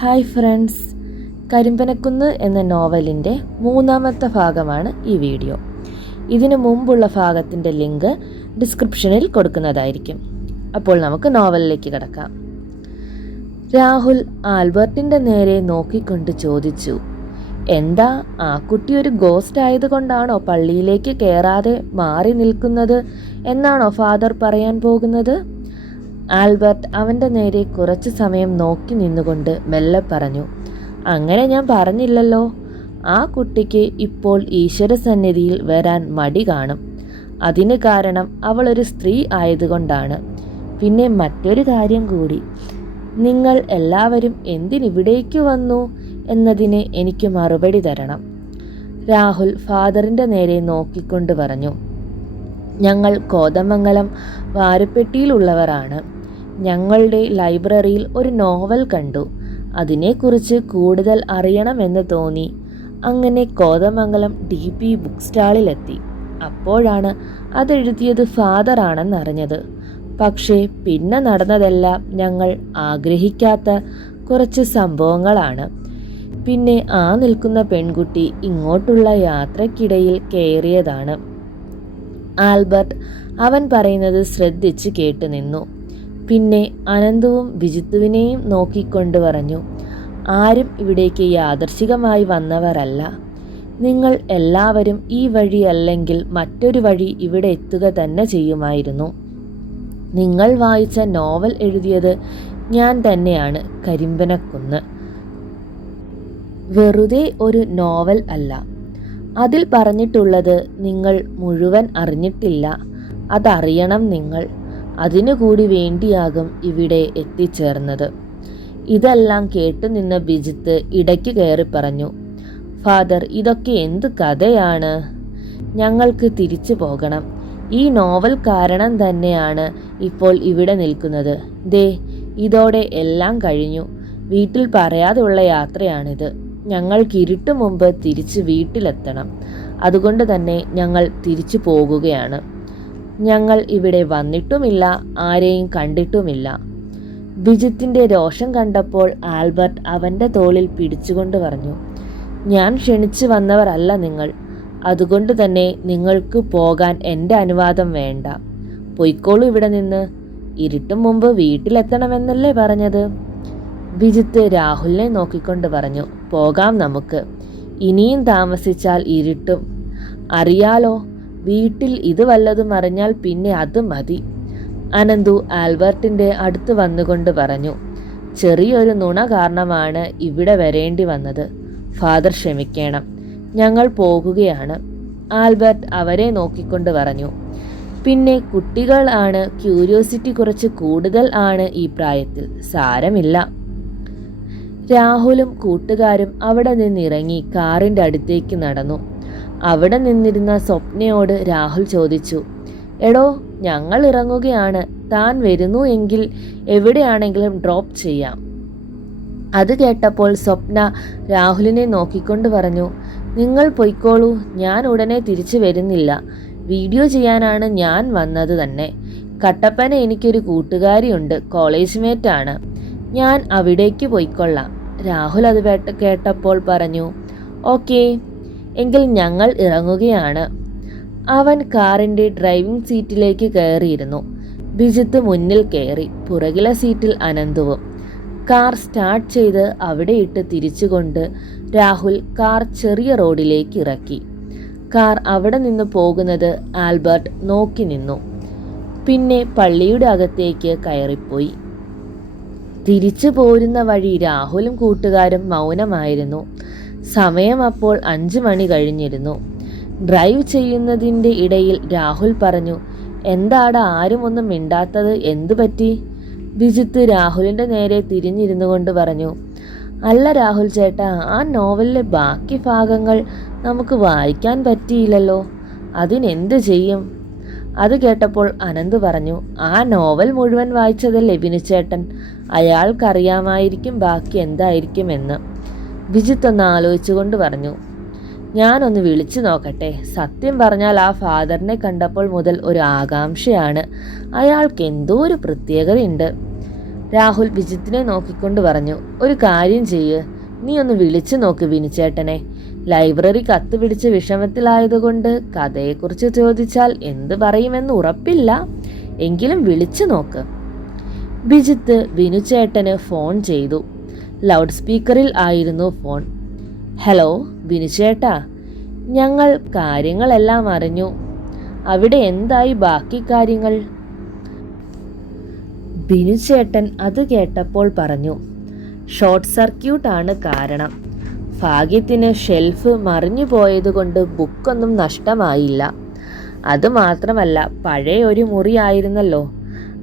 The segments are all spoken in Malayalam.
Hi friends. കരിമ്പനക്കുന്ന് എന്ന നോവലിന്റെ മൂന്നാമത്തെ ഭാഗമാണ് ഈ വീഡിയോ. ഇതിനു മുമ്പുള്ള ഭാഗത്തിന്റെ ലിങ്ക് ഡിസ്ക്രിപ്ഷനിൽ കൊടുക്കുന്നതായിരിക്കും. അപ്പോൾ നമുക്ക് നോവലിലേക്ക് കിടക്കാം. രാഹുൽ ആൽബർട്ടിന്റെ നേരെ നോക്കിക്കൊണ്ട് ചോദിച്ചു എന്താ ആ കുട്ടി ഒരു ഗോസ്റ്റ് ആയതുകൊണ്ടാണോ പള്ളിയിലേക്ക് കയറാതെ മാറി നിൽക്കുന്നത്? എന്നാണോ ഫാദർ പറയാൻ പോകുന്നത്? ആൽബർട്ട് അവന്റെ നേരെ കുറച്ച് സമയം നോക്കി നിന്നുകൊണ്ട് മെല്ലെ പറഞ്ഞു അങ്ങനെ ഞാൻ പറഞ്ഞില്ലല്ലോ. ആ കുട്ടിക്ക് ഇപ്പോൾ ഈശ്വര സന്നിധിയിൽ വരാൻ മടി കാണും. അതിന് കാരണം അവൾ ഒരു സ്ത്രീ ആയതുകൊണ്ടാണ്. പിന്നെ മറ്റൊരു കാര്യം കൂടി. നിങ്ങൾ എല്ലാവരും എന്തിനിവിടേക്ക് വന്നു എന്നതിന് എനിക്ക് മറുപടി തരണം. രാഹുൽ ഫാദറിന്റെ നേരെ നോക്കിക്കൊണ്ട് പറഞ്ഞു ഞങ്ങൾ കോതമംഗലം വാരപ്പെട്ടിയിലുള്ളവരാണ്. ഞങ്ങളുടെ ലൈബ്രറിയിൽ ഒരു നോവൽ കണ്ടു. അതിനെക്കുറിച്ച് കൂടുതൽ അറിയണമെന്ന് തോന്നി. അങ്ങനെ കോതമംഗലം ഡി പി ബുക്ക് സ്റ്റാളിലെത്തി. അപ്പോഴാണ് അതെഴുതിയത് ഫാദറാണെന്നറിഞ്ഞത് പക്ഷേ പിന്നെ നടന്നതെല്ലാം ഞങ്ങൾ ആഗ്രഹിക്കാത്ത കുറച്ച് സംഭവങ്ങളാണ്. പിന്നെ ആ നിൽക്കുന്ന പെൺകുട്ടി ഇങ്ങോട്ടുള്ള യാത്രക്കിടയിൽ കയറിയതാണ്. ആൽബർട്ട് അവൻ പറയുന്നത് ശ്രദ്ധിച്ച് കേട്ടു നിന്നു പിന്നെ അനന്തവും വിജിത്തുവിനെയും നോക്കിക്കൊണ്ട് പറഞ്ഞു ആരും ഇവിടേക്ക് യാദർശികമായി വന്നവരല്ല. നിങ്ങൾ എല്ലാവരും ഈ വഴി അല്ലെങ്കിൽ മറ്റൊരു വഴി ഇവിടെ എത്തുക തന്നെ ചെയ്യുമായിരുന്നു. നിങ്ങൾ വായിച്ച നോവൽ എഴുതിയത് ഞാൻ തന്നെയാണ് കരിമ്പനക്കുന്ന്. വെറുതെ ഒരു നോവൽ അല്ല. അതിൽ പറഞ്ഞിട്ടുള്ളത് നിങ്ങൾ മുഴുവൻ അറിഞ്ഞിട്ടില്ല. അതറിയണം നിങ്ങൾ. അതിനുകൂടി വേണ്ടിയാകും ഇവിടെ എത്തിച്ചേർന്നത്. ഇതെല്ലാം കേട്ടുനിന്ന ബിജിത്ത് ഇടയ്ക്ക് കയറി പറഞ്ഞു ഫാദർ ഇതൊക്കെ എന്ത് കഥയാണ്? ഞങ്ങൾക്ക് തിരിച്ചു പോകണം. ഈ നോവൽ കാരണം തന്നെയാണ് ഇപ്പോൾ ഇവിടെ നിൽക്കുന്നത്. ദേ ഇതോടെ എല്ലാം കഴിഞ്ഞു. വീട്ടിൽ പറയാതെയുള്ള യാത്രയാണിത്. ഞങ്ങൾക്ക് ഇരുട്ട് മുമ്പ് തിരിച്ച് വീട്ടിലെത്തണം. അതുകൊണ്ട് തന്നെ ഞങ്ങൾ തിരിച്ചു പോകുകയാണ്. ഞങ്ങൾ ഇവിടെ വന്നിട്ടുമില്ല ആരെയും കണ്ടിട്ടുമില്ല. ബിജിത്തിന്റെ രോഷം കണ്ടപ്പോൾ ആൽബർട്ട് അവന്റെ തോളിൽ പിടിച്ചുകൊണ്ട് പറഞ്ഞു ഞാൻ ക്ഷണിച്ചു വന്നവരല്ല നിങ്ങൾ. അതുകൊണ്ട് തന്നെ നിങ്ങൾക്ക് പോകാൻ എന്റെ അനുവാദം വേണ്ട. പൊയ്ക്കോളൂ ഇവിടെ നിന്ന്. ഇരുട്ടും മുമ്പ് വീട്ടിലെത്തണമെന്നല്ലേ പറഞ്ഞത്? വിജിത്ത് രാഹുലിനെ നോക്കിക്കൊണ്ട് പറഞ്ഞു പോകാം നമുക്ക്. ഇനിയും താമസിച്ചാൽ ഇരുട്ടും. അറിയാലോ വീട്ടിൽ ഇത് വല്ലതും അറിഞ്ഞാൽ പിന്നെ അത് മതി. അനന്തു ആൽബർട്ടിന്റെ അടുത്ത് വന്നുകൊണ്ട് പറഞ്ഞു ചെറിയൊരു നുണ കാരണമാണ് ഇവിടെ വരേണ്ടി വന്നത്. ഫാദർ ക്ഷമിക്കണം. ഞങ്ങൾ പോകുകയാണ്. ആൽബർട്ട് അവരെ നോക്കിക്കൊണ്ട് പറഞ്ഞു പിന്നെ കുട്ടികൾ ആണ് ക്യൂരിയോസിറ്റി കുറച്ച് കൂടുതൽ ആണ് ഈ പ്രായത്തിൽ. സാരമില്ല. രാഹുലും കൂട്ടുകാരും അവിടെ നിന്നിറങ്ങി കാറിന്റെ അടുത്തേക്ക് നടന്നു. അവിടെ നിന്നിരുന്ന സ്വപ്നയോട് രാഹുൽ ചോദിച്ചു എടോ ഞങ്ങൾ ഇറങ്ങുകയാണ്. താൻ വരുന്നു എങ്കിൽ എവിടെയാണെങ്കിലും ഡ്രോപ്പ് ചെയ്യാം. അത് കേട്ടപ്പോൾ സ്വപ്ന രാഹുലിനെ നോക്കിക്കൊണ്ട് പറഞ്ഞു നിങ്ങൾ പൊയ്ക്കോളൂ. ഞാൻ ഉടനെ തിരിച്ചു വരുന്നില്ല. വീഡിയോ ചെയ്യാനാണ് ഞാൻ വന്നത് തന്നെ. കട്ടപ്പന എനിക്കൊരു കൂട്ടുകാരിയുണ്ട്. കോളേജ് മേറ്റാണ് ഞാൻ അവിടേക്ക് പോയിക്കൊള്ളാം. രാഹുൽ അത് കേട്ടപ്പോൾ പറഞ്ഞു ഓക്കേ. എങ്കിൽ ഞങ്ങൾ ഇറങ്ങുകയാണ്. അവൻ കാറിന്റെ ഡ്രൈവിംഗ് സീറ്റിലേക്ക് കയറിയിരുന്നു. വിജിത്ത് മുന്നിൽ കയറി പുറകിലെ സീറ്റിൽ അനന്തവും. കാർ സ്റ്റാർട്ട് ചെയ്ത് അവിടെ ഇട്ട് തിരിച്ചുകൊണ്ട് രാഹുൽ കാർ ചെറിയ റോഡിലേക്ക് ഇറക്കി. കാർ അവിടെ നിന്ന് പോകുന്നത് ആൽബർട്ട് നോക്കി നിന്നു. പിന്നെ പള്ളിയുടെ അകത്തേക്ക് കയറിപ്പോയി. തിരിച്ചു പോരുന്ന വഴി രാഹുലും കൂട്ടുകാരും മൗനമായിരുന്നു. സമയം അപ്പോൾ അഞ്ചു മണി കഴിഞ്ഞിരുന്നു. ഡ്രൈവ് ചെയ്യുന്നതിന്റെ ഇടയിൽ രാഹുൽ പറഞ്ഞു എന്താടാ ആരും ഒന്നും മിണ്ടാത്തത് എന്തു പറ്റി? വിജിത്ത് രാഹുലിന്റെ നേരെ തിരിഞ്ഞിരുന്നു കൊണ്ട് പറഞ്ഞു അല്ല രാഹുൽ ചേട്ടാ ആ നോവലിലെ ബാക്കി ഭാഗങ്ങൾ നമുക്ക് വായിക്കാൻ പറ്റിയില്ലല്ലോ. അതിനെന്ത് ചെയ്യും? അത് കേട്ടപ്പോൾ അനന്ത് പറഞ്ഞു ആ നോവൽ മുഴുവൻ വായിച്ചതല്ലേ ബിനുചേട്ടൻ അയാൾക്കറിയാമായിരിക്കും ബാക്കി എന്തായിരിക്കുമെന്ന്. വിജിത്ത് ഒന്ന് ആലോചിച്ചുകൊണ്ട് പറഞ്ഞു ഞാനൊന്ന് വിളിച്ചു നോക്കട്ടെ. സത്യം പറഞ്ഞാൽ ആ ഫാദറിനെ കണ്ടപ്പോൾ മുതൽ ഒരു ആകാംക്ഷയാണ്. അയാൾക്ക് എന്തോ ഒരു പ്രത്യേകതയുണ്ട്. രാഹുൽ വിജിത്തിനെ നോക്കിക്കൊണ്ട് പറഞ്ഞു ഒരു കാര്യം ചെയ്യ്. നീ ഒന്ന് വിളിച്ചു നോക്ക് വിനിച്ചേട്ടനെ ലൈബ്രറി കത്ത് പിടിച്ച് വിഷമത്തിലായതുകൊണ്ട് കഥയെക്കുറിച്ച് ചോദിച്ചാൽ എന്ത് പറയുമെന്ന് ഉറപ്പില്ല. എങ്കിലും വിളിച്ചു നോക്ക്. ബിജിത്ത് വിനുചേട്ടന് ഫോൺ ചെയ്തു. ലൗഡ് സ്പീക്കറിൽ ആയിരുന്നു ഫോൺ. ഹലോ ബിനുചേട്ടാ. ഞങ്ങൾ കാര്യങ്ങളെല്ലാം അറിഞ്ഞു. അവിടെ എന്തായി ബാക്കി കാര്യങ്ങൾ? ബിനുചേട്ടൻ അത് കേട്ടപ്പോൾ പറഞ്ഞു ഷോർട്ട് സർക്യൂട്ടാണ് കാരണം. ഭാഗ്യത്തിന് ഷെൽഫ് മറിഞ്ഞു പോയതുകൊണ്ട് ബുക്കൊന്നും നഷ്ടമായില്ല. അതുമാത്രമല്ല പഴയ ഒരു മുറിയായിരുന്നല്ലോ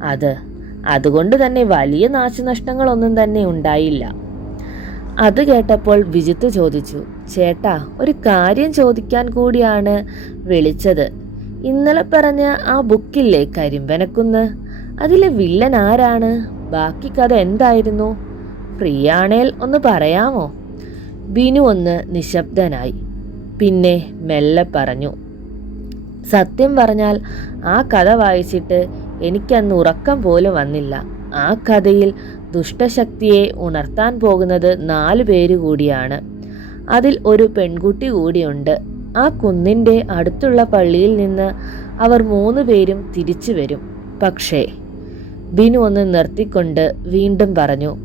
അത് അതുകൊണ്ട് തന്നെ വലിയ നാശനഷ്ടങ്ങളൊന്നും തന്നെ ഉണ്ടായില്ല. അത് കേട്ടപ്പോൾ വിജിത്ത് ചോദിച്ചു ചേട്ടാ ഒരു കാര്യം ചോദിക്കാൻ കൂടിയാണ് വിളിച്ചത്. ഇന്നലെ പറഞ്ഞ ആ ബുക്കില്ലേ കരിമ്പനക്കുന്ന്? അതിലെ വില്ലൻ ആരാണ്? ബാക്കി കഥ എന്തായിരുന്നു? ഫ്രീ ആണേൽ ഒന്ന് പറയാമോ? ബിനു ഒന്ന് നിശബ്ദനായി. പിന്നെ മെല്ലെ പറഞ്ഞു സത്യം പറഞ്ഞാൽ ആ കഥ വായിച്ചിട്ട് എനിക്കന്ന് ഉറക്കം പോലും വന്നില്ല. ആ കഥയിൽ ദുഷ്ടശക്തിയെ ഉണർത്താൻ പോകുന്നത് നാലു പേര് കൂടിയാണ്. അതിൽ ഒരു പെൺകുട്ടി കൂടിയുണ്ട്. ആ കുന്നിന്റെ അടുത്തുള്ള പള്ളിയിൽ നിന്ന് അവർ മൂന്ന് പേരും തിരിച്ചു വരും. പക്ഷേ ബിനു ഒന്ന് നിർത്തിക്കൊണ്ട് വീണ്ടും പറഞ്ഞു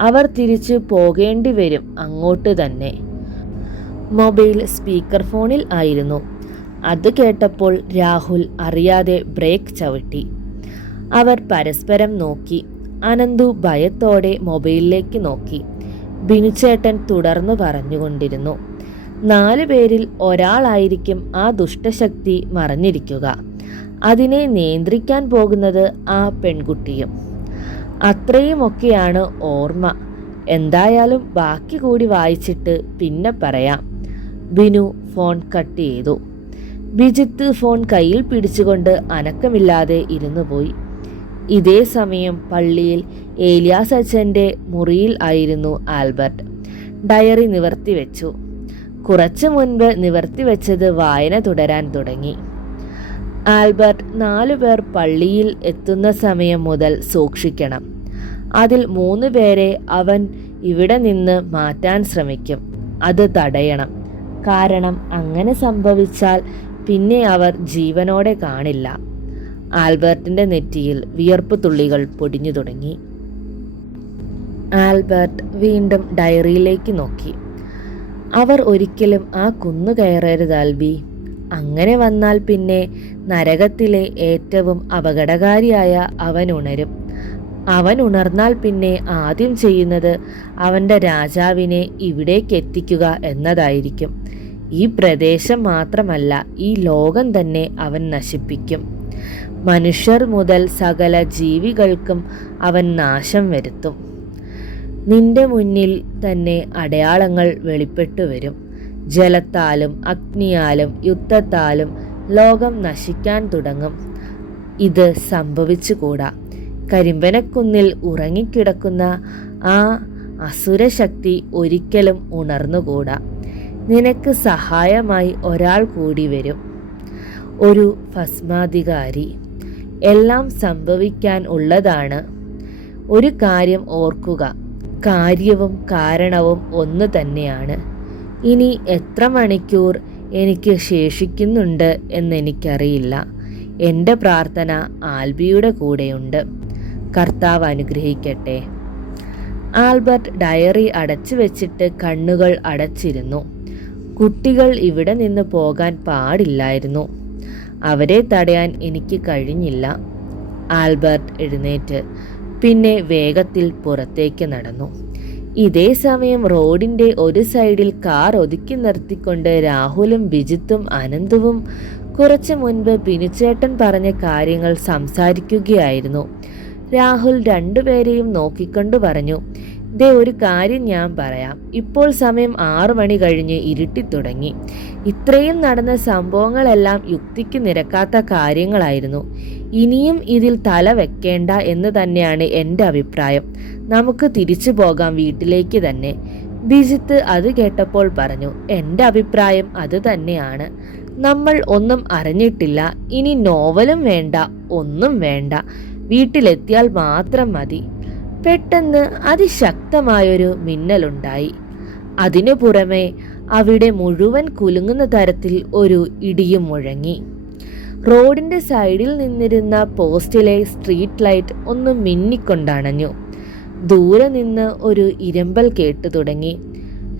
അവർ തിരിച്ചു പോകേണ്ടി വരും അങ്ങോട്ട് തന്നെ. മൊബൈൽ സ്പീക്കർ ഫോണിൽ ആയിരുന്നു. അത് കേട്ടപ്പോൾ രാഹുൽ അറിയാതെ ബ്രേക്ക് ചവിട്ടി. അവർ പരസ്പരം നോക്കി അനന്തു ഭയത്തോടെ മൊബൈലിലേക്ക് നോക്കി. ബിനുചേട്ടൻ തുടർന്നു പറഞ്ഞുകൊണ്ടിരുന്നു. നാല് പേരിൽ ഒരാളായിരിക്കും ആ ദുഷ്ടശക്തി മറഞ്ഞിരിക്കുക. അതിനെ നിയന്ത്രിക്കാൻ പോകുന്നത് ആ പെൺകുട്ടിയും. അത്രയുമൊക്കെയാണ് ഓർമ്മ. എന്തായാലും ബാക്കി കൂടി വായിച്ചിട്ട് പിന്നെ പറയാം. ബിനു ഫോൺ കട്ട് ചെയ്തു. ബിജിത്ത് ഫോൺ കയ്യിൽ പിടിച്ചുകൊണ്ട് അനക്കമില്ലാതെ ഇരുന്നു പോയി ഇതേ സമയം പള്ളിയിൽ ഏലിയാസ് അച്ഛന്റെ മുറിയിൽ ആയിരുന്നു ആൽബർട്ട്. ഡയറി നിവർത്തി വെച്ചു. കുറച്ചു മുൻപ് നിവർത്തി വെച്ചത് വായന തുടരാൻ തുടങ്ങി. ആൽബർട്ട് നാലു പേർ പള്ളിയിൽ എത്തുന്ന സമയം മുതൽ സൂക്ഷിക്കണം. അതിൽ മൂന്ന് പേരെ അവൻ ഇവിടെ നിന്ന് മാറ്റാൻ ശ്രമിക്കും. അത് തടയണം. കാരണം അങ്ങനെ സംഭവിച്ചാൽ പിന്നെ അവർ ജീവനോടെ കാണില്ല. ആൽബർട്ടിന്റെ നെറ്റിയിൽ വിയർപ്പ് തുള്ളികൾ പൊടിഞ്ഞു തുടങ്ങി. ആൽബർട്ട് വീണ്ടും ഡയറിയിലേക്ക് നോക്കി. അവർ ഒരിക്കലും ആ കുന്നു കയറരുത് ആൽബി. അങ്ങനെ വന്നാൽ പിന്നെ നരകത്തിലെ ഏറ്റവും അപകടകാരിയായ അവൻ ഉണരും. അവൻ ഉണർന്നാൽ പിന്നെ ആദ്യം ചെയ്യുന്നത് അവന്റെ രാജാവിനെ ഇവിടേക്ക് എത്തിക്കുക എന്നതായിരിക്കും. ഈ പ്രദേശം മാത്രമല്ല ഈ ലോകം തന്നെ അവൻ നശിപ്പിക്കും. മനുഷ്യർ മുതൽ സകല ജീവികൾക്കും അവൻ നാശം വരുത്തും. നിന്റെ മുന്നിൽ തന്നെ അടയാളങ്ങൾ വെളിപ്പെട്ടു വരും. ജലത്താലും അഗ്നിയാലും യുദ്ധത്താലും ലോകം നശിക്കാൻ തുടങ്ങും. ഇത് സംഭവിച്ചുകൂടാ. കരിമ്പനക്കുന്നിൽ ഉറങ്ങിക്കിടക്കുന്ന ആ അസുരശക്തി ഒരിക്കലും ഉണർന്നുകൂടാ. നിനക്ക് സഹായമായി ഒരാൾ കൂടി വരും. ഒരു ഭസ്മാധികാരി. എല്ലാം സംഭവിക്കാൻ ഉള്ളതാണ്. ഒരു കാര്യം ഓർക്കുക. കാര്യവും കാരണവും ഒന്ന് തന്നെയാണ്. ഇനി എത്ര മണിക്കൂർ എനിക്ക് ശേഷിക്കുന്നുണ്ട് എന്നെനിക്കറിയില്ല. എന്റെ പ്രാർത്ഥന ആൽബിയുടെ കൂടെയുണ്ട്. കർത്താവ് അനുഗ്രഹിക്കട്ടെ. ആൽബർട്ട് ഡയറി അടച്ചു വെച്ചിട്ട് കണ്ണുകൾ അടച്ചിരുന്നു. കുട്ടികൾ ഇവിടെ നിന്ന് പോകാൻ പാടില്ലായിരുന്നു. അവരെ തടയാൻ എനിക്ക് കഴിഞ്ഞില്ല. ആൽബർട്ട് എഴുന്നേറ്റ് പിന്നെ വേഗത്തിൽ പുറത്തേക്ക് നടന്നു. ഇതേ സമയം റോഡിന്റെ ഒരു സൈഡിൽ കാർ ഒതുക്കി നിർത്തിക്കൊണ്ട് രാഹുലും വിജിത്തും അനന്തവും കുറച്ചു മുൻപ് പിനിച്ചേട്ടൻ പറഞ്ഞ കാര്യങ്ങൾ സംസാരിക്കുകയായിരുന്നു. രാഹുൽ രണ്ടുപേരെയും നോക്കിക്കൊണ്ട് പറഞ്ഞു ദേ ഒരു കാര്യം ഞാൻ പറയാം. ഇപ്പോൾ സമയം ആറു മണി കഴിഞ്ഞ് ഇരുട്ടിത്തുടങ്ങി ഇത്രയും നടന്ന സംഭവങ്ങളെല്ലാം യുക്തിക്ക് നിരക്കാത്ത കാര്യങ്ങളായിരുന്നു. ഇനിയും ഇതിൽ തല വെക്കേണ്ട എന്ന് തന്നെയാണ് എന്റെ അഭിപ്രായം. നമുക്ക് തിരിച്ചു പോകാം വീട്ടിലേക്ക് തന്നെ. ബിജിത്ത് അത് കേട്ടപ്പോൾ പറഞ്ഞു എന്റെ അഭിപ്രായം അത് തന്നെയാണ്. നമ്മൾ ഒന്നും അറിഞ്ഞിട്ടില്ല. ഇനി നോവലും വേണ്ട ഒന്നും വേണ്ട. വീട്ടിലെത്തിയാൽ മാത്രം മതി. പെട്ടെന്ന് അതിശക്തമായൊരു മിന്നലുണ്ടായി. അതിനു പുറമെ അവിടെ മുഴുവൻ കുലുങ്ങുന്ന തരത്തിൽ ഒരു ഇടിയും മുഴങ്ങി. റോഡിന്റെ സൈഡിൽ നിന്നിരുന്ന പോസ്റ്റിലെ സ്ട്രീറ്റ് ലൈറ്റ് ഒന്ന് മിന്നിക്കൊണ്ടണഞ്ഞു. ദൂരെ നിന്ന് ഒരു ഇരമ്പൽ കേട്ടു തുടങ്ങി.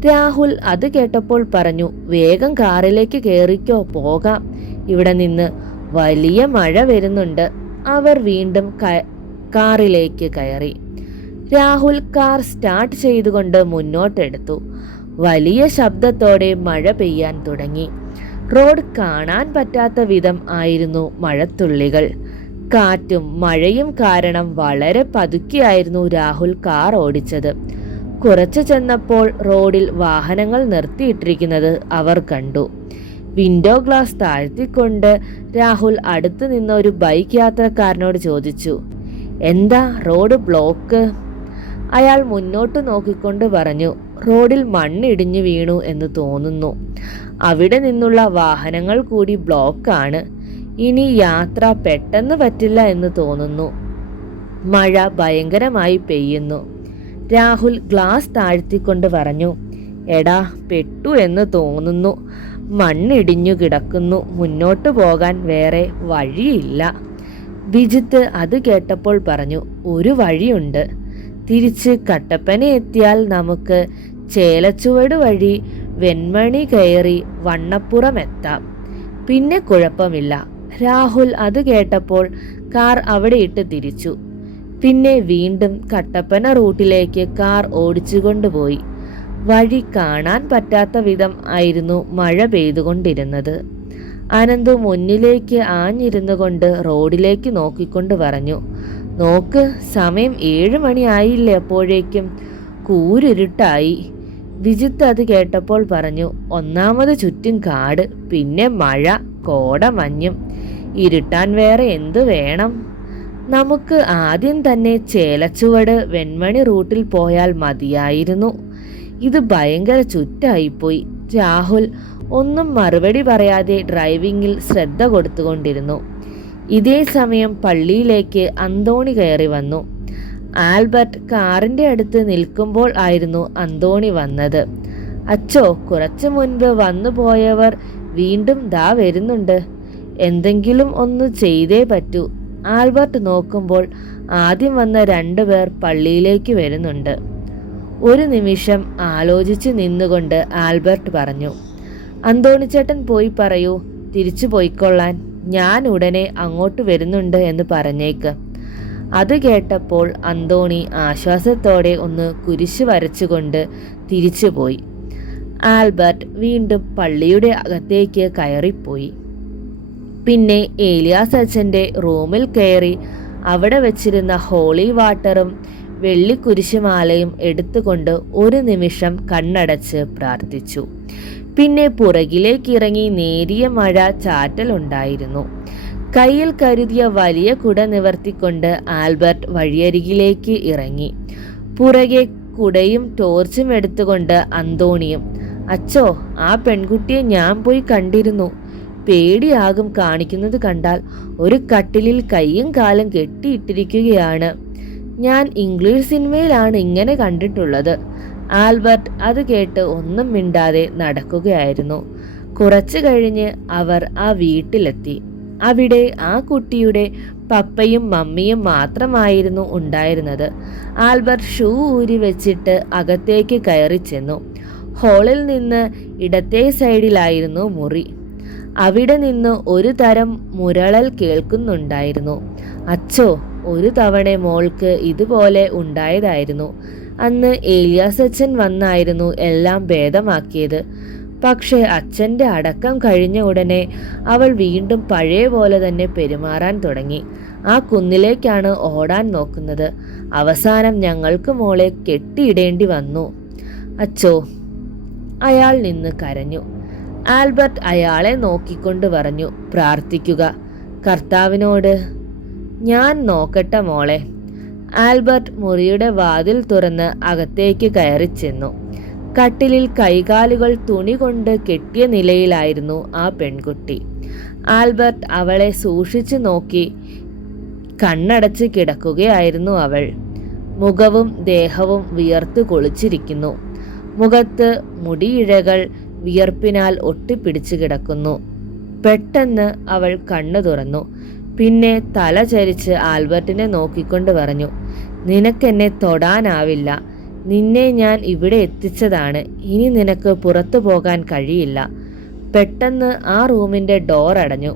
രാഹുൽ അത് കേട്ടപ്പോൾ പറഞ്ഞു വേഗം കാറിലേക്ക് കയറിക്കോ പോകാം. ഇവിടെ നിന്ന് വലിയ മഴ വരുന്നുണ്ട്. അവർ വീണ്ടും കാറിലേക്ക് കയറി. രാഹുൽ കാർ സ്റ്റാർട്ട് ചെയ്തുകൊണ്ട് മുന്നോട്ടെടുത്തു. വലിയ ശബ്ദത്തോടെ മഴ പെയ്യാൻ തുടങ്ങി. റോഡ് കാണാൻ പറ്റാത്ത വിധം ആയിരുന്നു മഴത്തുള്ളികൾ. കാറ്റും മഴയും കാരണം വളരെ പതുക്കിയായിരുന്നു രാഹുൽ കാർ ഓടിച്ചത്. കുറച്ച് ചെന്നപ്പോൾ റോഡിൽ വാഹനങ്ങൾ നിർത്തിയിട്ടിരിക്കുന്നത് അവർ കണ്ടു. വിൻഡോ ഗ്ലാസ് താഴ്ത്തിക്കൊണ്ട് രാഹുൽ അടുത്തു നിന്ന ഒരു ബൈക്ക് യാത്രക്കാരനോട് ചോദിച്ചു എന്താ റോഡ് ബ്ലോക്ക്? അയാൾ മുന്നോട്ട് നോക്കിക്കൊണ്ട് പറഞ്ഞു റോഡിൽ മണ്ണിടിഞ്ഞു വീണു എന്ന് തോന്നുന്നു. അവിടെ നിന്നുള്ള വാഹനങ്ങൾ കൂടി ബ്ലോക്കാണ് ഇനി യാത്ര പെട്ടെന്ന് പറ്റില്ല എന്ന് തോന്നുന്നു. മഴ ഭയങ്കരമായി പെയ്യുന്നു. രാഹുൽ ഗ്ലാസ് താഴ്ത്തിക്കൊണ്ട് പറഞ്ഞു എടാ പെട്ടു എന്ന് തോന്നുന്നു. മണ്ണിടിഞ്ഞു കിടക്കുന്നു. മുന്നോട്ട് പോകാൻ വേറെ വഴിയില്ല വിജിത്ത് അത് കേട്ടപ്പോൾ പറഞ്ഞു ഒരു വഴിയുണ്ട്. തിരിച്ച് കട്ടപ്പന എത്തിയാൽ നമുക്ക് ചേലച്ചുവട് വഴി വെൺമണി കയറി വണ്ണപ്പുറം എത്താം. പിന്നെ കുഴപ്പമില്ല. രാഹുൽ അത് കേട്ടപ്പോൾ കാർ അവിടെ ഇട്ട് തിരിച്ചു. പിന്നെ വീണ്ടും കട്ടപ്പന റൂട്ടിലേക്ക് കാർ ഓടിച്ചുകൊണ്ടുപോയി വഴി കാണാൻ പറ്റാത്ത വിധം ആയിരുന്നു മഴ പെയ്തുകൊണ്ടിരുന്നത്. അനന്തു മുന്നിലേക്ക് ആഞ്ഞിരുന്നു കൊണ്ട് റോഡിലേക്ക് നോക്കിക്കൊണ്ട് പറഞ്ഞു നോക്ക് സമയം ഏഴ് മണിയായില്ലേ അപ്പോഴേക്കും. കൂരിരുട്ടായി. വിജിത്ത് അത് കേട്ടപ്പോൾ പറഞ്ഞു ഒന്നാമത് ചുറ്റും കാട് പിന്നെ മഴ കോട മഞ്ഞും. ഇരുട്ടാൻ വേറെ എന്തു വേണം? നമുക്ക് ആദ്യം തന്നെ ചേലച്ചുവട് വെൺമണി റൂട്ടിൽ പോയാൽ മതിയായിരുന്നു. ഇത് ഭയങ്കര ചുറ്റായിപ്പോയി. രാഹുൽ ഒന്നും മറുപടി പറയാതെ ഡ്രൈവിംഗിൽ ശ്രദ്ധ കൊടുത്തുകൊണ്ടിരുന്നു. ഇതേ സമയം പള്ളിയിലേക്ക് അന്തോണി കയറി വന്നു. ആൽബർട്ട് കാറിന്റെ അടുത്ത് നിൽക്കുമ്പോൾ ആയിരുന്നു അന്തോണി വന്നത്. അച്ചോ കുറച്ചു മുൻപ് വന്നു പോയവർ വീണ്ടും ദാ വരുന്നുണ്ട്. എന്തെങ്കിലും ഒന്ന് ചെയ്തേ പറ്റൂ. ആൽബർട്ട് നോക്കുമ്പോൾ ആദ്യം വന്ന രണ്ടു പേർ പള്ളിയിലേക്ക് വരുന്നുണ്ട്. ഒരു നിമിഷം ആലോചിച്ച് നിന്നുകൊണ്ട് ആൽബർട്ട് പറഞ്ഞു അന്തോണിച്ചേട്ടൻ പോയി പറയൂ തിരിച്ചു പോയിക്കൊള്ളാൻ. ഞാൻ ഉടനെ അങ്ങോട്ട് വരുന്നുണ്ട് എന്ന് പറഞ്ഞേക്ക്. അത് കേട്ടപ്പോൾ അന്തോണി ആശ്വാസത്തോടെ ഒന്ന് കുരിശ് വരച്ചുകൊണ്ട് തിരിച്ചുപോയി. ആൽബർട്ട് വീണ്ടും പള്ളിയുടെ അകത്തേക്ക് കയറിപ്പോയി. പിന്നെ ഏലിയാസ് അച്ഛന്റെ റൂമിൽ കയറി അവിടെ വെച്ചിരുന്ന ഹോളി വാട്ടറും വെള്ളിക്കുരിശുമാലയും എടുത്തുകൊണ്ട് ഒരു നിമിഷം കണ്ണടച്ച് പ്രാർത്ഥിച്ചു. പിന്നെ പുറകിലേക്ക് ഇറങ്ങി നേരിയ മഴ ചാറ്റലുണ്ടായിരുന്നു. കയ്യിൽ കരുതിയ വലിയ കുട നിവർത്തിക്കൊണ്ട് ആൽബർട്ട് വഴിയരികിലേക്ക് ഇറങ്ങി. പുറകെ കുടയും ടോർച്ചും എടുത്തുകൊണ്ട് അന്തോണിയും അച്ചോ ആ പെൺകുട്ടിയെ ഞാൻ പോയി കണ്ടിരുന്നു. പേടിയാകും കാണിക്കുന്നത് കണ്ടാൽ. ഒരു കട്ടിലിൽ കൈയും കാലും കെട്ടിയിട്ടിരിക്കുകയാണ്. ഞാൻ ഇംഗ്ലീഷ് സിനിമയിലാണ് ഇങ്ങനെ കണ്ടിട്ടുള്ളത്. ആൽബർട്ട് അത് കേട്ട് ഒന്നും മിണ്ടാതെ നടക്കുകയായിരുന്നു. കുറച്ചു കഴിഞ്ഞ് അവർ ആ വീട്ടിലെത്തി. അവിടെ ആ കുട്ടിയുടെ പപ്പയും മമ്മിയും മാത്രമായിരുന്നു ഉണ്ടായിരുന്നത്. ആൽബർട്ട് ഷൂ ഊരി വെച്ചിട്ട് അകത്തേക്ക് കയറി ചെന്നു. ഹോളിൽ നിന്ന് ഇടത്തെ സൈഡിലായിരുന്നു മുറി. അവിടെ നിന്ന് ഒരു തരം മുരളൽ കേൾക്കുന്നുണ്ടായിരുന്നു. അച്ചോ ഒരു തവണ മോൾക്ക് ഇതുപോലെ ഉണ്ടായതായിരുന്നു. അന്ന് ഏലിയാസ് അച്ഛൻ വന്നായിരുന്നു എല്ലാം ഭേദമാക്കിയത്. പക്ഷേ അച്ഛന്റെ അടക്കം കഴിഞ്ഞ ഉടനെ അവൾ വീണ്ടും പഴയ പോലെ തന്നെ പെരുമാറാൻ തുടങ്ങി. ആ കുന്നിലേക്കാണ് ഓടാൻ നോക്കുന്നത്. അവസാനം ഞങ്ങൾക്ക് മോളെ കെട്ടിയിടേണ്ടി വന്നു. അച്ചോ അയാൾ നിന്ന് കരഞ്ഞു. ആൽബർട്ട് അയാളെ നോക്കിക്കൊണ്ട് പറഞ്ഞു പ്രാർത്ഥിക്കുക. കർത്താവിനോട് ഞാൻ നോക്കട്ടെ മോളെ. ആൽബർട്ട് മുറിയുടെ വാതിൽ തുറന്ന് അകത്തേക്ക് കയറി ചെന്നു. കട്ടിലിൽ കൈകാലുകൾ തുണി കൊണ്ട് കെട്ടിയ നിലയിലായിരുന്നു ആ പെൺകുട്ടി. ആൽബർട്ട് അവളെ സൂക്ഷിച്ചു നോക്കി കണ്ണടച്ച് കിടക്കുകയായിരുന്നു അവൾ. മുഖവും ദേഹവും വിയർത്ത് കൊളിച്ചിരിക്കുന്നു. മുഖത്ത് മുടിയിഴകൾ വിയർപ്പിനാൽ ഒട്ടിപ്പിടിച്ചു കിടക്കുന്നു. പെട്ടെന്ന് അവൾ കണ്ണു തുറന്നു. പിന്നെ തല ചരിച്ച് ആൽബർട്ടിനെ നോക്കിക്കൊണ്ട് പറഞ്ഞു നിനക്കെന്നെ തൊടാനാവില്ല. നിന്നെ ഞാൻ ഇവിടെ എത്തിച്ചതാണ്. ഇനി നിനക്ക് പുറത്തു പോകാൻ കഴിയില്ല. പെട്ടെന്ന് ആ റൂമിന്റെ ഡോർ അടഞ്ഞു.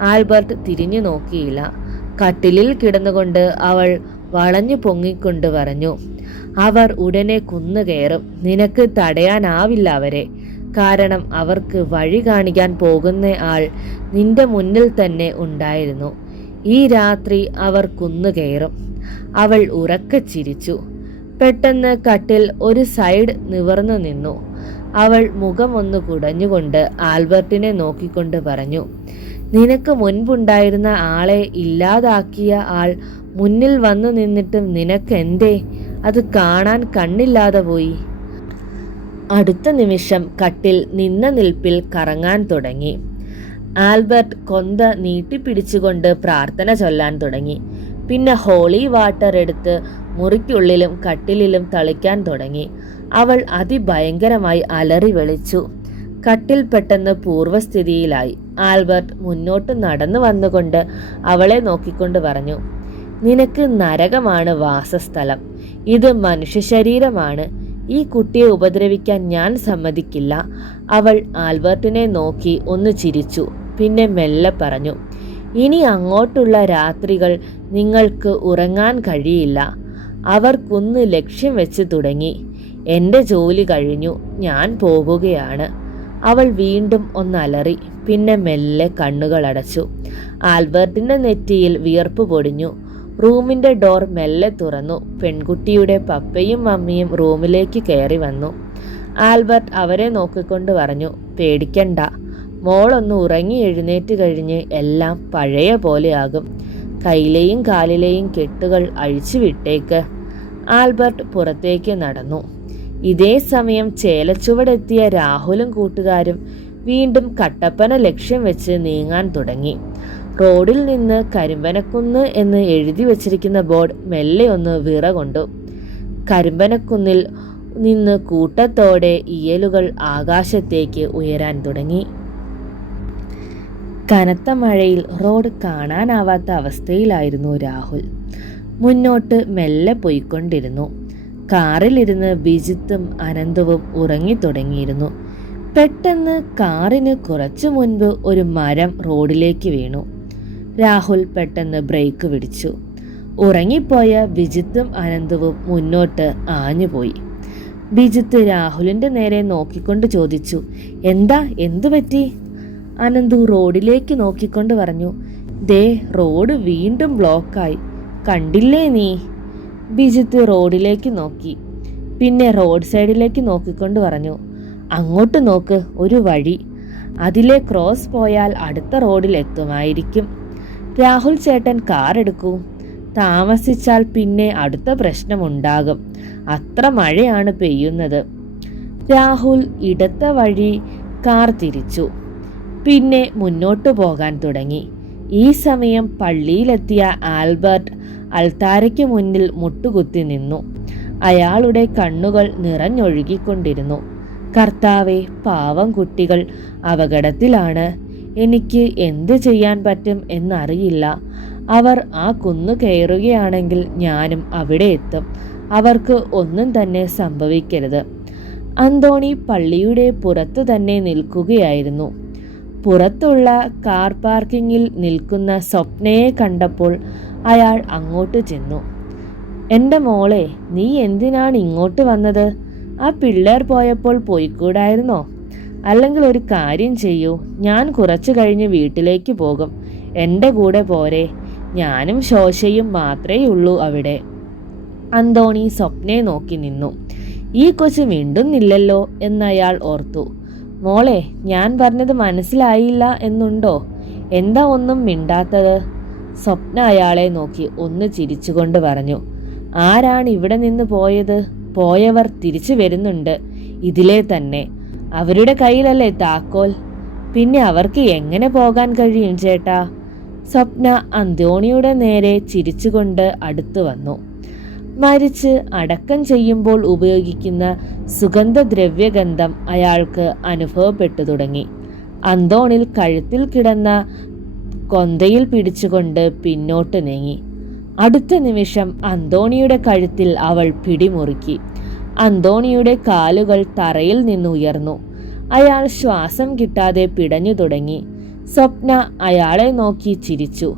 ആൽബർട്ട് തിരിഞ്ഞു നോക്കിയില്ല. കട്ടിലിൽ കിടന്നുകൊണ്ട് അവൾ വളഞ്ഞു പൊങ്ങിക്കൊണ്ട് പറഞ്ഞു അവർ ഉടനെ കുന്നുകയറും. നിനക്ക് തടയാനാവില്ല അവരെ. കാരണം അവർക്ക് വഴി കാണിക്കാൻ പോകുന്ന ആൾ നിന്റെ മുന്നിൽ തന്നെ ഉണ്ടായിരുന്നു. ഈ രാത്രി അവർ കുന്നുകയറും. അവൾ ഉറക്കെ ചിരിച്ചു. പെട്ടെന്ന് കട്ടിൽ ഒരു സൈഡ് നിവർന്നു നിന്നു. അവൾ മുഖമൊന്ന് കുടഞ്ഞുകൊണ്ട് ആൽബർട്ടിനെ നോക്കിക്കൊണ്ട് പറഞ്ഞു നിനക്ക് മുൻപുണ്ടായിരുന്ന ആളെ ഇല്ലാതാക്കിയ ആൾ മുന്നിൽ വന്നു നിന്നിട്ടും നിനക്ക് എന്തേ അത് കാണാൻ കണ്ണില്ലാതെ പോയി. അടുത്ത നിമിഷം കട്ടിൽ നിന്ന നിൽപ്പിൽ കറങ്ങാൻ തുടങ്ങി. ആൽബർട്ട് കൊന്ത നീട്ടിപ്പിടിച്ചുകൊണ്ട് പ്രാർത്ഥന ചൊല്ലാൻ തുടങ്ങി. പിന്നെ ഹോളി വാട്ടർ എടുത്ത് മുറിക്കുള്ളിലും കട്ടിലിലും തളിക്കാൻ തുടങ്ങി. അവൾ അതിഭയങ്കരമായി അലറി വിളിച്ചു. കട്ടിൽ പെട്ടെന്ന് പൂർവസ്ഥിതിയിലായി ആൽബർട്ട് മുന്നോട്ട് നടന്നു വന്നുകൊണ്ട് അവളെ നോക്കിക്കൊണ്ട് പറഞ്ഞു നിനക്ക് നരകമാണ് വാസസ്ഥലം. ഇത് മനുഷ്യ ശരീരമാണ് ഈ കുട്ടിയെ ഉപദ്രവിക്കാൻ ഞാൻ സമ്മതിക്കില്ല. അവൾ ആൽബർട്ടിനെ നോക്കി ഒന്ന് ചിരിച്ചു. പിന്നെ മെല്ലെ പറഞ്ഞു ഇനി അങ്ങോട്ടുള്ള രാത്രികൾ നിങ്ങൾക്ക് ഉറങ്ങാൻ കഴിയില്ല. അവർ ലക്ഷ്യം വെച്ച് തുടങ്ങി. എന്റെ ജോലി കഴിഞ്ഞു. ഞാൻ പോകുകയാണ്. അവൾ വീണ്ടും ഒന്നലറി. പിന്നെ മെല്ലെ കണ്ണുകൾ അടച്ചു. ആൽബർട്ടിന്റെ നെറ്റിയിൽ വിയർപ്പ് പൊടിഞ്ഞു. റൂമിന്റെ ഡോർ മെല്ലെ തുറന്നു. പെൺകുട്ടിയുടെ പപ്പയും മമ്മിയും റൂമിലേക്ക് കയറി വന്നു. ആൽബർട്ട് അവരെ നോക്കിക്കൊണ്ട് പറഞ്ഞു പേടിക്കണ്ട. മോളൊന്ന് ഉറങ്ങി എഴുന്നേറ്റ് കഴിഞ്ഞ് എല്ലാം പഴയ പോലെയാകും. കയ്യിലെയും കാലിലെയും കെട്ടുകൾ അഴിച്ചു വിട്ടേക്ക്. ആൽബർട്ട് പുറത്തേക്ക് നടന്നു. ഇതേ സമയം ചേലച്ചുവടെത്തിയ രാഹുലും കൂട്ടുകാരും വീണ്ടും കട്ടപ്പന ലക്ഷ്യം വെച്ച് നീങ്ങാൻ തുടങ്ങി. റോഡിൽ നിന്ന് കരിമ്പനക്കുന്ന് എന്ന് എഴുതി വച്ചിരിക്കുന്ന ബോർഡ് മെല്ലെ ഒന്ന് വിറകൊണ്ടു കരിമ്പനക്കുന്നിൽ നിന്ന് കൂട്ടത്തോടെ ഇയലുകൾ ആകാശത്തേക്ക് ഉയരാൻ തുടങ്ങി. കനത്ത മഴയിൽ റോഡ് കാണാനാവാത്ത അവസ്ഥയിലായിരുന്നു രാഹുൽ. മുന്നോട്ട് മെല്ലെ പോയിക്കൊണ്ടിരുന്നു. കാറിലിരുന്ന് ബിജിത്തും അനന്തവും ഉറങ്ങിത്തുടങ്ങിയിരുന്നു പെട്ടെന്ന് കാറിന് കുറച്ചു മുൻപ് ഒരു മരം റോഡിലേക്ക് വീണു. രാഹുൽ പെട്ടെന്ന് ബ്രേക്ക് പിടിച്ചു. ഉറങ്ങിപ്പോയ വിജിത്തും അനന്തവും മുന്നോട്ട് ആഞ്ഞുപോയി. ബിജിത്ത് രാഹുലിന്റെ നേരെ നോക്കിക്കൊണ്ട് ചോദിച്ചു എന്താ എന്തു പറ്റി? അനന്തു റോഡിലേക്ക് നോക്കിക്കൊണ്ട് പറഞ്ഞു ദേ റോഡ് വീണ്ടും ബ്ലോക്കായി. കണ്ടില്ലേ നീ? ബിജിത്ത് റോഡിലേക്ക് നോക്കി. പിന്നെ റോഡ് സൈഡിലേക്ക് നോക്കിക്കൊണ്ട് പറഞ്ഞു അങ്ങോട്ട് നോക്ക് ഒരു വഴി. അതിലെ ക്രോസ് പോയാൽ അടുത്ത റോഡിൽ എത്തുമായിരിക്കും രാഹുൽ ചേട്ടൻ കാർ എടുക്കൂ. താമസിച്ചാൽ പിന്നെ അടുത്ത പ്രശ്നമുണ്ടാകും. അത്ര മഴയാണ് പെയ്യുന്നത്. രാഹുൽ ഇടത്ത വഴി കാർ തിരിച്ചു. പിന്നെ മുന്നോട്ടു പോകാൻ തുടങ്ങി. ഈ സമയം പള്ളിയിലെത്തിയ ആൽബർട്ട് അൾത്താരയ്ക്ക് മുന്നിൽ മുട്ടുകുത്തി നിന്നു. അയാളുടെ കണ്ണുകൾ നിറഞ്ഞൊഴുകിക്കൊണ്ടിരുന്നു. കർത്താവെ പാവം കുട്ടികൾ അപകടത്തിലാണ് എനിക്ക് എന്ത് ചെയ്യാൻ പറ്റും എന്നറിയില്ല. അവർ ആ കുന്നു കയറുകയാണെങ്കിൽ ഞാനും അവിടെ എത്തും. അവർക്ക് ഒന്നും തന്നെ സംഭവിക്കരുത്. അന്തോണി പള്ളിയുടെ പുറത്ത് തന്നെ നിൽക്കുകയായിരുന്നു. പുറത്തുള്ള കാർ പാർക്കിങ്ങിൽ നിൽക്കുന്ന സ്വപ്നയെ കണ്ടപ്പോൾ അയാൾ അങ്ങോട്ട് ചെന്നു. എന്റെ മോളെ നീ എന്തിനാണ് ഇങ്ങോട്ട് വന്നത്? ആ പിള്ളേർ പോയപ്പോൾ പോയിക്കൂടായിരുന്നോ? അല്ലെങ്കിൽ ഒരു കാര്യം ചെയ്യൂ. ഞാൻ കുറച്ചു കഴിഞ്ഞ് വീട്ടിലേക്ക് പോകും. എന്റെ കൂടെ പോരെ. ഞാനും ശോശയും മാത്രമേ ഉള്ളൂ അവിടെ. അന്തോണി സ്വപ്നയെ നോക്കി നിന്നു. ഈ കൊച്ചു മിണ്ടുന്നില്ലല്ലോ എന്നയാൾ ഓർത്തു. മോളെ ഞാൻ പറഞ്ഞത് മനസ്സിലായില്ല എന്നുണ്ടോ? എന്താ ഒന്നും മിണ്ടാത്തത്? സ്വപ്ന അയാളെ നോക്കി ഒന്ന് ചിരിച്ചുകൊണ്ട് പറഞ്ഞു. ആരാണ് ഇവിടെ നിന്ന് പോയത്? പോയവർ തിരിച്ചു വരുന്നുണ്ട്. ഇതിലെ തന്നെ. അവരുടെ കയ്യിലല്ലേ താക്കോൽ? പിന്നെ അവർക്ക് എങ്ങനെ പോകാൻ കഴിയും ചേട്ടാ? സ്വപ്ന അന്തോണിയുടെ നേരെ ചിരിച്ചുകൊണ്ട് അടുത്തു വന്നു. മരിച്ച് അടക്കം ചെയ്യുമ്പോൾ ഉപയോഗിക്കുന്ന സുഗന്ധദ്രവ്യഗന്ധം അയാൾക്ക് അനുഭവപ്പെട്ടു തുടങ്ങി. അന്തോണിൽ കഴുത്തിൽ കിടന്ന കൊന്തയിൽ പിടിച്ചുകൊണ്ട് പിന്നോട്ട് നീങ്ങി. അടുത്ത നിമിഷം അന്തോണിയുടെ കഴുത്തിൽ അവൾ പിടിമുറുക്കി. അന്തോണിയുടെ കാലുകൾ തറയിൽ നിന്നുയർന്നു. അയാൾ ശ്വാസം കിട്ടാതെ പിടഞ്ഞു തുടങ്ങി. സ്വപ്ന അയാളെ നോക്കി ചിരിച്ചു.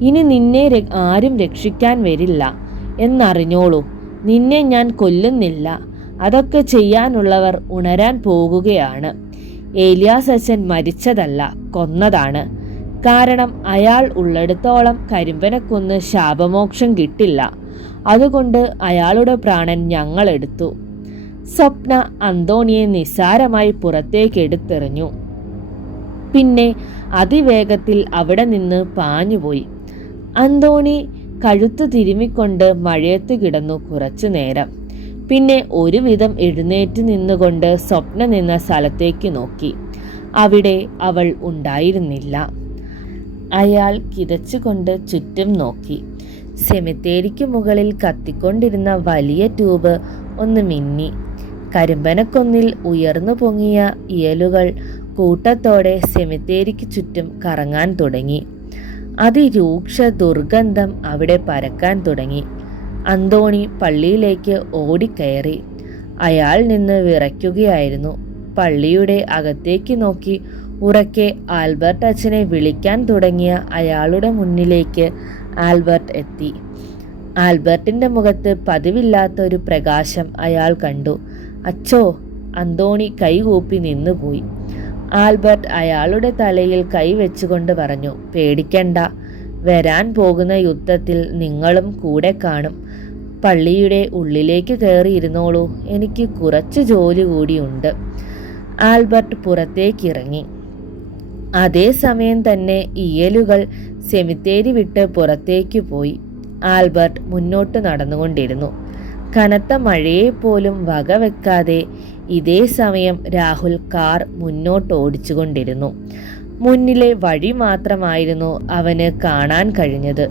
ഇനി നിന്നെ ആരും രക്ഷിക്കാൻ വരില്ല. എന്നറിഞ്ഞോളൂ നിന്നെ ഞാൻ കൊല്ലുന്നില്ല. അതൊക്കെ ചെയ്യാനുള്ളവർ ഉണരാൻ പോകുകയാണ്. ഏലിയാസ് അച്ഛൻ മരിച്ചതല്ല കൊന്നതാണ്. കാരണം അയാൾ ഉള്ളിടത്തോളം കരിമ്പനക്കൊന്ന് ശാപമോക്ഷം കിട്ടില്ല. അതുകൊണ്ട് അയാളുടെ പ്രാണൻ ഞങ്ങളെടുത്തു സ്വപ്ന അന്തോണിയെ നിസ്സാരമായി പുറത്തേക്ക് എടുത്തെറിഞ്ഞു പിന്നെ അതിവേഗത്തിൽ അവിടെ നിന്ന് പാഞ്ഞുപോയി. അന്തോണി കഴുത്ത് തിരുമിക്കൊണ്ട് മഴയത്ത് കിടന്നു കുറച്ചു നേരം. പിന്നെ ഒരുവിധം എഴുന്നേറ്റ് നിന്നുകൊണ്ട് സ്വപ്ന നിന്ന സ്ഥലത്തേക്ക് നോക്കി. അവിടെ അവൾ ഉണ്ടായിരുന്നില്ല. അയാൾ കിതച്ചുകൊണ്ട് ചുറ്റും നോക്കി. സെമിത്തേരിക്ക് മുകളിൽ കത്തിക്കൊണ്ടിരുന്ന വലിയ ട്യൂബ് ഒന്ന് മിന്നി. കരിമ്പനക്കൊന്നിൽ ഉയർന്നു പൊങ്ങിയ ഇയലുകൾ കൂട്ടത്തോടെ സെമിത്തേരിക്ക് ചുറ്റും കറങ്ങാൻ തുടങ്ങി. അതിരൂക്ഷ ദുർഗന്ധം അവിടെ പരക്കാൻ തുടങ്ങി. അന്തോണി പള്ളിയിലേക്ക് ഓടിക്കയറി. അയാൾ നിന്ന് വിറയ്ക്കുകയായിരുന്നു. പള്ളിയുടെ അകത്തേക്ക് നോക്കി ഉറക്കെ ആൽബർട്ട് അച്ഛനെ വിളിക്കാൻ തുടങ്ങിയ അയാളുടെ മുന്നിലേക്ക് ആൽബർട്ട് എത്തി. ആൽബർട്ടിന്റെ മുഖത്ത് പതിവില്ലാത്ത ഒരു പ്രകാശം അയാൾ കണ്ടു. അച്ചോ അന്തോണി കൈകൂപ്പി നിന്നുപോയി. ആൽബർട്ട് അയാളുടെ തലയിൽ കൈവച്ചുകൊണ്ട് പറഞ്ഞു പേടിക്കണ്ട വരാൻ പോകുന്ന യുദ്ധത്തിൽ നിങ്ങളും കൂടെ കാണും. പള്ളിയുടെ ഉള്ളിലേക്ക് കയറിയിരുന്നോളൂ എനിക്ക് കുറച്ച് ജോലി കൂടിയുണ്ട്. ആൽബർട്ട് പുറത്തേക്കിറങ്ങി. അതേസമയം തന്നെ ഇയലുകൾ സെമിത്തേരി വിട്ട് പുറത്തേക്ക് പോയി. ആൽബർട്ട് മുന്നോട്ട് നടന്നുകൊണ്ടിരുന്നു. കനത്ത മഴയെ പോലും വകവെക്കാതെ ഇതേ സമയം രാഹുൽ കാർ മുന്നോട്ട് ഓടിച്ചുകൊണ്ടിരുന്നു മുന്നിലെ വഴി മാത്രമായിരുന്നു അവന് കാണാൻ കഴിഞ്ഞത്.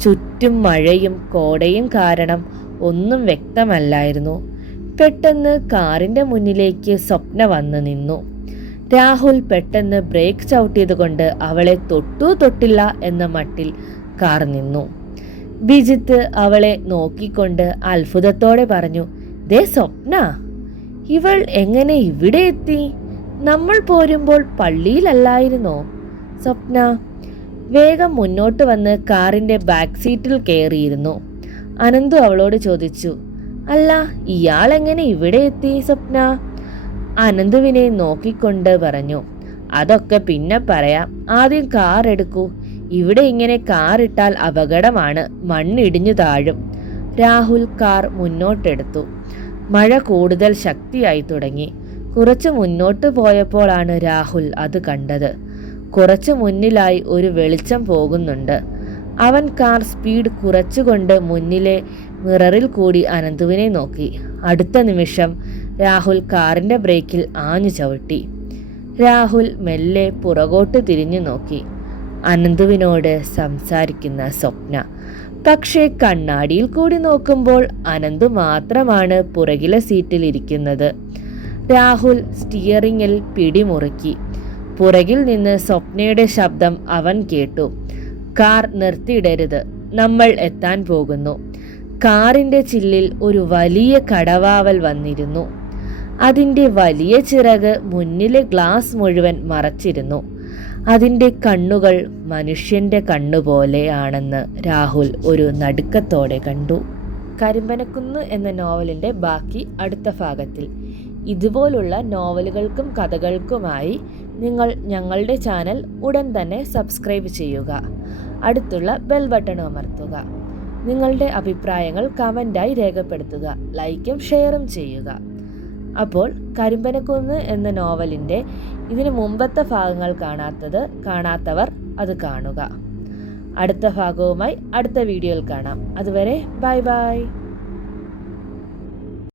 ചുറ്റും മഴയും കോടയും കാരണം ഒന്നും വ്യക്തമല്ലായിരുന്നു. പെട്ടെന്ന് കാറിന്റെ മുന്നിലേക്ക് സ്വപ്ന വന്ന് നിന്നു. രാഹുൽ പെട്ടെന്ന് ബ്രേക്ക് ചവിട്ടിയതുകൊണ്ട് അവളെ തൊട്ടു തൊട്ടില്ല എന്ന മട്ടിൽ കാർ നിന്നു. ബിജിത്ത് അവളെ നോക്കിക്കൊണ്ട് അത്ഭുതത്തോടെ പറഞ്ഞു ദേ സ്വപ്ന ഇവൾ എങ്ങനെ ഇവിടെ എത്തി? നമ്മൾ പോരുമ്പോൾ പള്ളിയിലല്ലായിരുന്നോ? സ്വപ്ന വേഗം മുന്നോട്ട് വന്ന് കാറിന്റെ ബാക്ക് സീറ്റിൽ കയറിയിരുന്നു. അനന്തു അവളോട് ചോദിച്ചു അല്ല ഇയാൾ എങ്ങനെ ഇവിടെ എത്തി സ്വപ്ന? അനന്തുവിനെ നോക്കിക്കൊണ്ട് പറഞ്ഞു അതൊക്കെ പിന്നെ പറയാം. ആദ്യം കാർ എടുക്കൂ ഇവിടെ ഇങ്ങനെ കാർ ഇട്ടാൽ അപകടമാണ്. മണ്ണിടിഞ്ഞു താഴും. രാഹുൽ കാർ മുന്നോട്ടെടുത്തു. മഴ കൂടുതൽ ശക്തിയായി തുടങ്ങി. കുറച്ച് മുന്നോട്ട് പോയപ്പോഴാണ് രാഹുൽ അത് കണ്ടത്. കുറച്ച് മുന്നിലായി ഒരു വെളിച്ചം പോകുന്നുണ്ട്. അവൻ കാർ സ്പീഡ് കുറച്ചുകൊണ്ട് മുന്നിലെ മിററിൽ കൂടി അനന്തുവിനെ നോക്കി. അടുത്ത നിമിഷം രാഹുൽ കാറിന്റെ ബ്രേക്കിൽ ആഞ്ഞു ചവിട്ടി. രാഹുൽ മെല്ലെ പുറകോട്ട് തിരിഞ്ഞു നോക്കി. അനന്തുവിനോട് സംസാരിക്കുന്ന സ്വപ്ന. പക്ഷേ കണ്ണാടിയിൽ കൂടി നോക്കുമ്പോൾ അനന്തു മാത്രമാണ് പുറകിലെ സീറ്റിൽ ഇരിക്കുന്നത്. രാഹുൽ സ്റ്റിയറിങ്ങിൽ പിടിമുറുക്കി. പുറകിൽ നിന്ന് സ്വപ്നയുടെ ശബ്ദം അവൻ കേട്ടു. കാർ നിർത്തിയിടരുത്. നമ്മൾ എത്താൻ പോകുന്നു. കാറിന്റെ ചില്ലിൽ ഒരു വലിയ കടവാവൽ വന്നിരുന്നു. അതിന്റെ വലിയ ചിറക് മുന്നിലെ ഗ്ലാസ് മുഴുവൻ മറച്ചിരുന്നു. അതിന്റെ കണ്ണുകൾ മനുഷ്യന്റെ കണ്ണുപോലെയാണെന്ന് രാഹുൽ ഒരു നടുക്കത്തോടെ കണ്ടു. കരിമ്പനക്കുന്ന് എന്ന നോവലിന്റെ ബാക്കി അടുത്ത ഭാഗത്തിൽ. ഇതുപോലുള്ള നോവലുകൾക്കും കഥകൾക്കുമായി നിങ്ങൾ ഞങ്ങളുടെ ചാനൽ ഉടൻ തന്നെ സബ്സ്ക്രൈബ് ചെയ്യുക. അടുത്തുള്ള ബെൽ ബട്ടൺ അമർത്തുക. നിങ്ങളുടെ അഭിപ്രായങ്ങൾ കമന്റായി രേഖപ്പെടുത്തുക. ലൈക്കും ഷെയറും ചെയ്യുക. അപ്പോൾ കരിമ്പനക്കുന്ന് എന്ന നോവലിന്റെ ഇതിനു മുമ്പത്തെ ഭാഗങ്ങൾ കാണാത്തത് കാണാത്തവർ അത് കാണുക. അടുത്ത ഭാഗവുമായി അടുത്ത വീഡിയോയിൽ കാണാം. അതുവരെ ബൈ ബൈ.